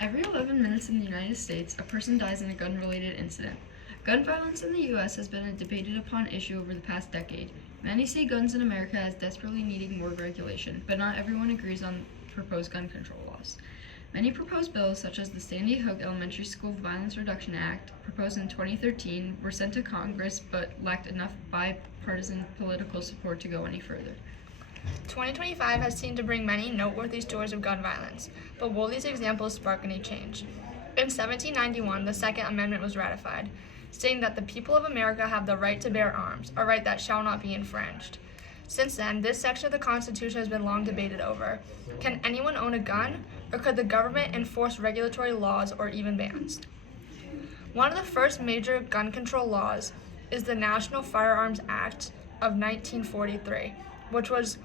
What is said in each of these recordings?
Every 11 minutes in the United States, a person dies in a gun-related incident. Gun violence in the U.S. has been a debated upon issue over the past decade. Many see guns in America as desperately needing more regulation, but not everyone agrees on proposed gun control laws. Many proposed bills, such as the Sandy Hook Elementary School Violence Reduction Act, proposed in 2013, were sent to Congress but lacked enough bipartisan political support to go any further. 2025 has seemed to bring many noteworthy stories of gun violence, but will these examples spark any change? In 1791, the Second Amendment was ratified, stating that the people of America have the right to bear arms, a right that shall not be infringed. Since then, this section of the Constitution has been long debated over. Can anyone own a gun, or could the government enforce regulatory laws or even bans? One of the first major gun control laws is the National Firearms Act of 1943, which was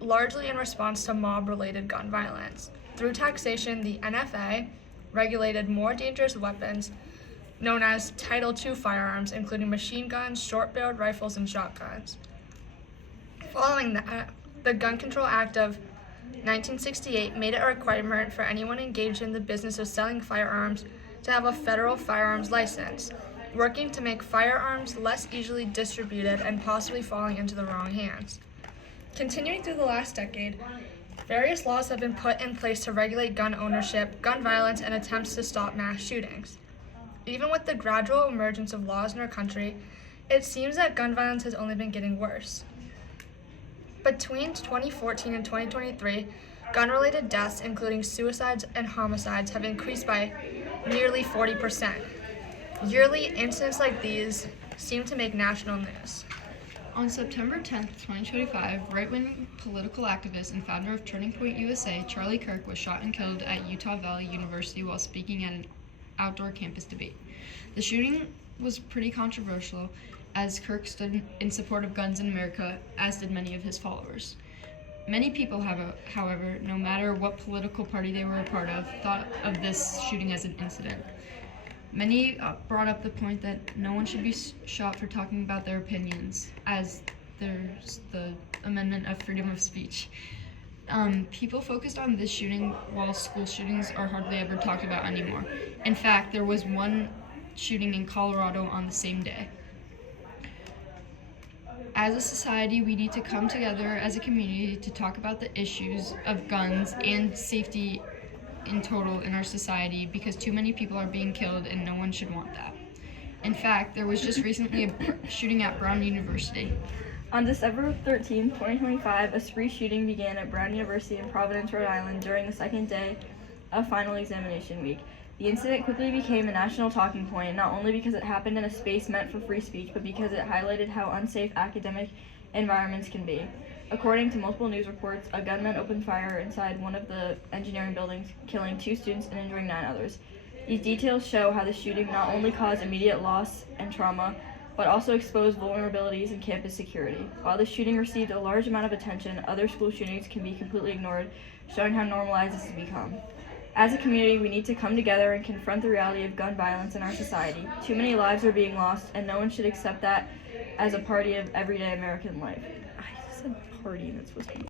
largely in response to mob-related gun violence. Through taxation, the NFA regulated more dangerous weapons known as Title II firearms, including machine guns, short-barreled rifles, and shotguns. Following that, the Gun Control Act of 1968 made it a requirement for anyone engaged in the business of selling firearms to have a federal firearms license, working to make firearms less easily distributed and possibly falling into the wrong hands. Continuing through the last decade, various laws have been put in place to regulate gun ownership, gun violence, and attempts to stop mass shootings. Even with the gradual emergence of laws in our country, it seems that gun violence has only been getting worse. Between 2014 and 2023, gun-related deaths, including suicides and homicides, have increased by nearly 40%. Yearly incidents like these seem to make national news. On September 10, 2025, right-wing political activist and founder of Turning Point USA, Charlie Kirk, was shot and killed at Utah Valley University while speaking at an outdoor campus debate. The shooting was pretty controversial, as Kirk stood in support of guns in America, as did many of his followers. Many people, however, no matter what political party they were a part of, thought of this shooting as an incident. Many brought up the point that no one should be shot for talking about their opinions, as there's the amendment of freedom of speech. People focused on this shooting while school shootings are hardly ever talked about anymore. In fact, there was one shooting in Colorado on the same day. As a society, we need to come together as a community to talk about the issues of guns and safety in total in our society, because too many people are being killed and no one should want that. In fact, there was just recently a shooting at Brown University. On December 13, 2025, a spree shooting began at Brown University in Providence, Rhode Island during the second day of final examination week. The incident quickly became a national talking point, not only because it happened in a space meant for free speech, but because it highlighted how unsafe academic environments can be. According to multiple news reports, a gunman opened fire inside one of the engineering buildings, killing 2 students and injuring 9 others. These details show how the shooting not only caused immediate loss and trauma, but also exposed vulnerabilities in campus security. While the shooting received a large amount of attention, other school shootings can be completely ignored, showing how normalized this has become. As a community, we need to come together and confront the reality of gun violence in our society. Too many lives are being lost, and no one should accept that as a part of everyday American life. I said party, that's supposed to be